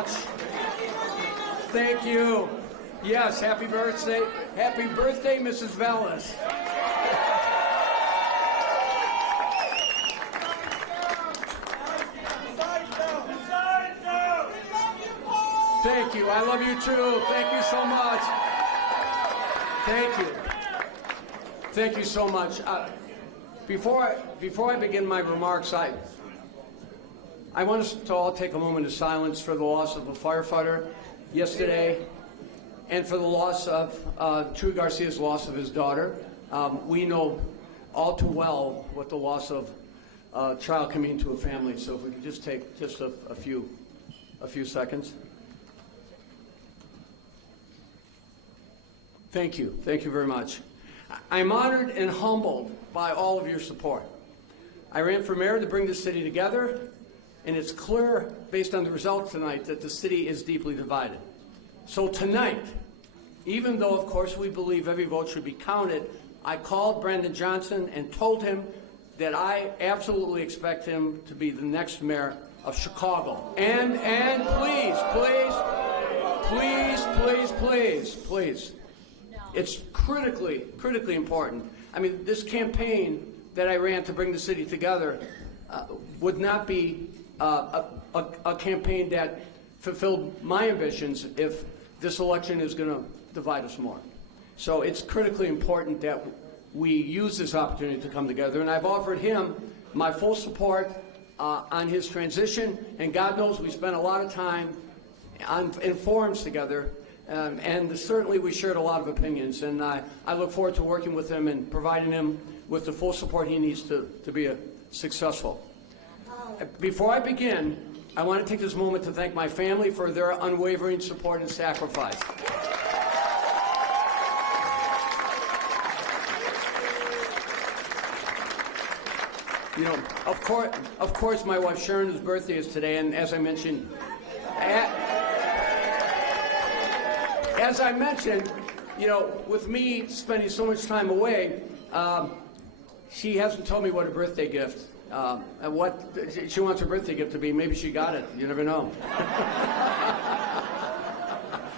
much. Thank you. Yes, happy birthday. Happy birthday, Mrs. Vallas. Thank you. I love you too. Thank you so much. Thank you. Thank you so much. Before I begin my remarks, I want us to all take a moment of silence for the loss of a firefighter yesterday, and for the loss of Chuy Garcia's loss of his daughter. We know all too well what the loss of a child can mean to a family. So if we could just take just a few seconds. Thank you. Thank you very much. I'm honored and humbled by all of your support. I ran for mayor to bring the city together, and it's clear, based on the results tonight, that the city is deeply divided. So tonight, even though, of course, we believe every vote should be counted, I called Brandon Johnson and told him that I absolutely expect him to be the next mayor of Chicago. And please, it's critically important. I mean, this campaign that I ran to bring the city together would not be a campaign that fulfilled my ambitions if this election is going to divide us more. So it's critically important that we use this opportunity to come together, and I've offered him my full support on his transition, and God knows we spent a lot of time in forums together, and certainly we shared a lot of opinions, and I look forward to working with him and providing him with the full support he needs to be successful. Before I begin, I want to take this moment to thank my family for their unwavering support and sacrifice. You know, of course, my wife Sharon's birthday is today, and as I mentioned, you know, with me spending so much time away, she hasn't told me what her birthday gift. What she wants her birthday gift to be. Maybe she got it. You never know.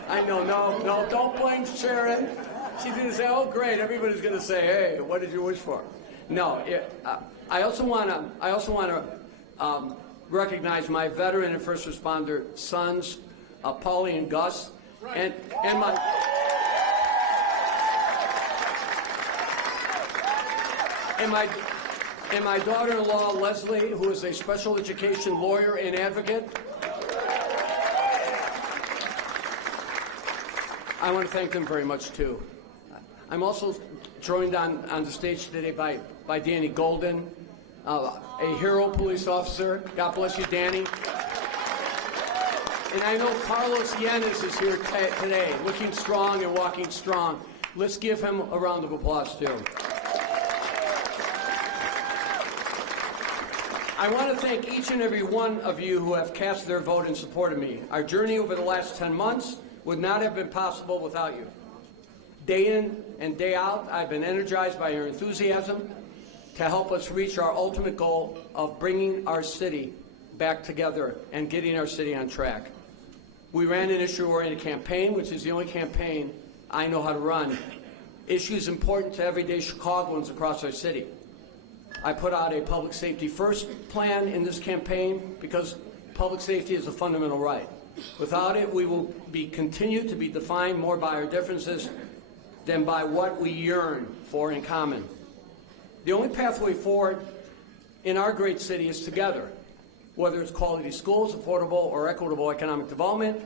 I know. No, don't blame Sharon. She's going to say, "Oh, great." Everybody's going to say, "Hey, what did you wish for?" No. I also want to recognize my veteran and first responder sons, Paulie and Gus, and my daughter-in-law, Leslie, who is a special education lawyer and advocate. I want to thank them very much, too. I'm also joined on the stage today by Danny Golden, a hero police officer. God bless you, Danny. And I know Carlos Yanez is here today, looking strong and walking strong. Let's give him a round of applause, too. I want to thank each and every one of you who have cast their vote in support of me. Our journey over the last 10 months would not have been possible without you. Day in and day out, I've been energized by your enthusiasm to help us reach our ultimate goal of bringing our city back together and getting our city on track. We ran an issue-oriented campaign, which is the only campaign I know how to run. Issues important to everyday Chicagoans across our city. I put out a public safety first plan in this campaign because public safety is a fundamental right. Without it, we will continue to be defined more by our differences than by what we yearn for in common. The only pathway forward in our great city is together. Whether it's quality schools, affordable or equitable economic development,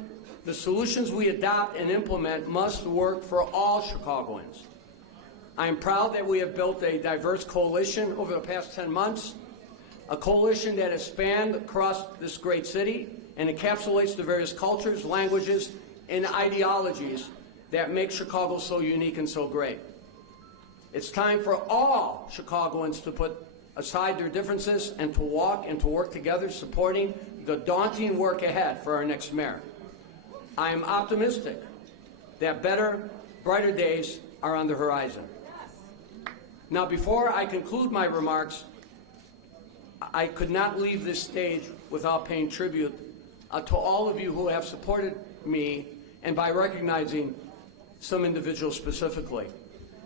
the solutions we adopt and implement must work for all Chicagoans. I am proud that we have built a diverse coalition over the past 10 months, a coalition that has spanned across this great city and encapsulates the various cultures, languages, and ideologies that make Chicago so unique and so great. It's time for all Chicagoans to put aside their differences and to walk and to work together, supporting the daunting work ahead for our next mayor. I am optimistic that better, brighter days are on the horizon. Now, before I conclude my remarks, I could not leave this stage without paying tribute to all of you who have supported me and by recognizing some individuals specifically.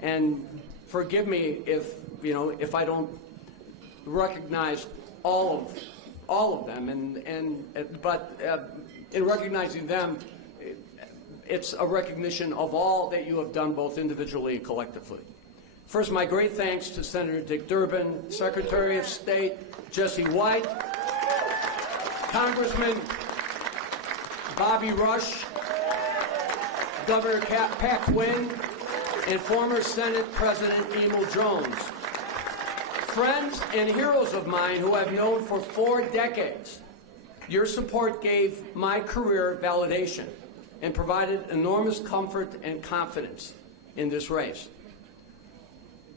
And forgive me if I don't recognize all of them, but in recognizing them, it's a recognition of all that you have done both individually and collectively. First, my great thanks to Senator Dick Durbin, Secretary of State Jesse White, Congressman Bobby Rush, Governor Pat Quinn, and former Senate President Emil Jones. Friends and heroes of mine who I've known for 4 decades, your support gave my career validation and provided enormous comfort and confidence in this race.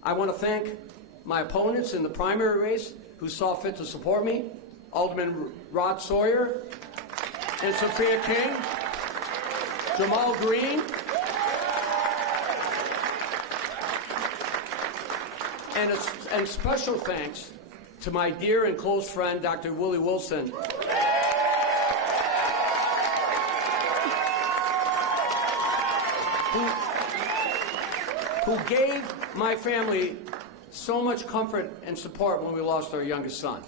I want to thank my opponents in the primary race who saw fit to support me, Alderman Rod Sawyer and Sophia King, Jamal Green, and special thanks to my dear and close friend, Dr. Willie Wilson, who gave my family so much comfort and support when we lost our youngest son.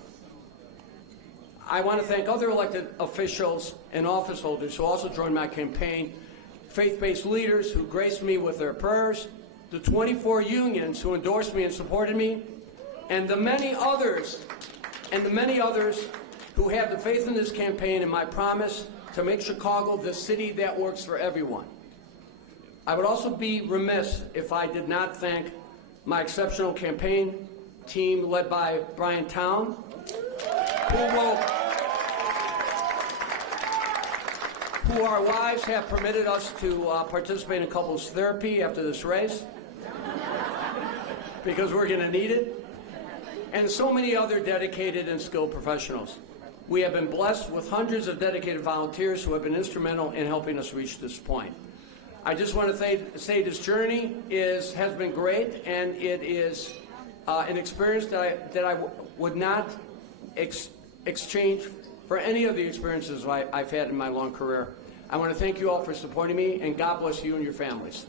I want to thank other elected officials and office holders who also joined my campaign, faith-based leaders who graced me with their prayers, the 24 unions who endorsed me and supported me, and the many others who have the faith in this campaign and my promise to make Chicago the city that works for everyone. I would also be remiss if I did not thank my exceptional campaign team led by Brian Town, who our wives have permitted us to participate in couples therapy after this race, because we're going to need it, and so many other dedicated and skilled professionals. We have been blessed with hundreds of dedicated volunteers who have been instrumental in helping us reach this point. I just want to say this journey has been great, and it is an experience that I would not exchange for any of the experiences I've had in my long career. I want to thank you all for supporting me, and God bless you and your families.